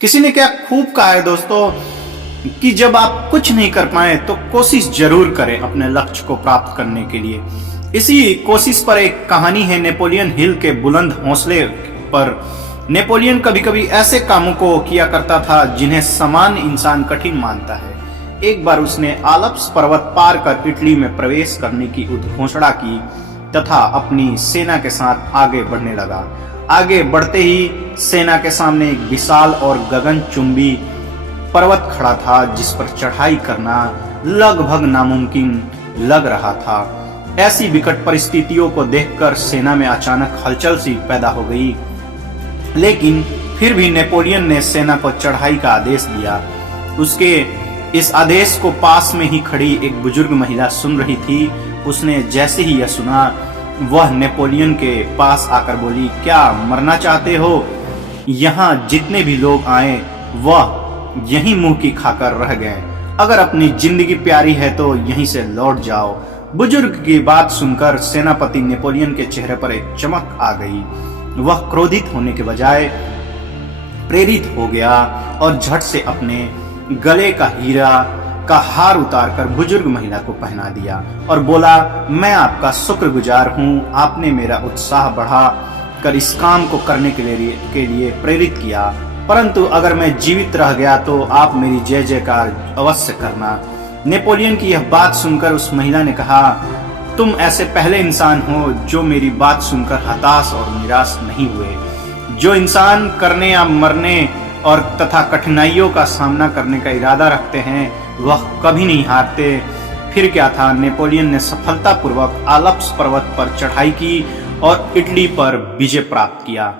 किसी ने क्या खूब कहा है दोस्तों कि जब आप कुछ नहीं कर पाए तो कोशिश जरूर करें अपने लक्ष्य को प्राप्त करने के लिए। इसी कोशिश पर एक कहानी है नेपोलियन हिल के बुलंद हौसले पर। नेपोलियन कभी कभी ऐसे कामों को किया करता था जिन्हें सामान्य इंसान कठिन मानता है। एक बार उसने आल्प्स पर्वत पार कर इटली में प्रवेश करने की उद्घोषणा की तथा अपनी सेना के साथ आगे बढ़ने लगा। आगे बढ़ते ही सेना के सामने एक विशाल और गगनचुंबी पर्वत खड़ा था जिस पर चढ़ाई करना लगभग नामुमकिन लग रहा था। ऐसी विकट परिस्थितियों को देखकर सेना में अचानक हलचल सी पैदा हो गई, लेकिन फिर भी नेपोलियन ने सेना को चढ़ाई का आदेश दिया। उसके इस आदेश को पास में ही खड़ी एक बुजुर्ग महिला सुन रही थी। उसने जैसे ही यह सुना, वह नेपोलियन के पास आकर बोली, क्या मरना चाहते हो? यहाँ जितने भी लोग आए वह यहीं मुंह की खाकर रह गए। अगर अपनी जिंदगी प्यारी है तो यहीं से लौट जाओ। बुजुर्ग की बात सुनकर सेनापति नेपोलियन के चेहरे पर एक चमक आ गई। वह क्रोधित होने के बजाय प्रेरित हो गया और झट से अपने गले का हीरा का हार उतारकर बुजुर्ग महिला को पहना दिया और बोला, मैं आपका शुक्रगुजार हूँ। आपने मेरा उत्साह बढ़ा कर इस काम को करने के लिए प्रेरित किया, परंतु अगर मैं जीवित रह गया तो आप मेरी जय जयकार अवश्य करना। नेपोलियन की यह बात सुनकर उस महिला ने कहा, तुम ऐसे पहले इंसान हो जो मेरी बात सुनकर हताश और निराश नहीं हुए। जो इंसान करने या मरने और तथा कठिनाइयों का सामना करने का इरादा रखते हैं वह कभी नहीं हारते। फिर क्या था, नेपोलियन ने सफलतापूर्वक आल्प्स पर्वत पर चढ़ाई की और इटली पर विजय प्राप्त किया।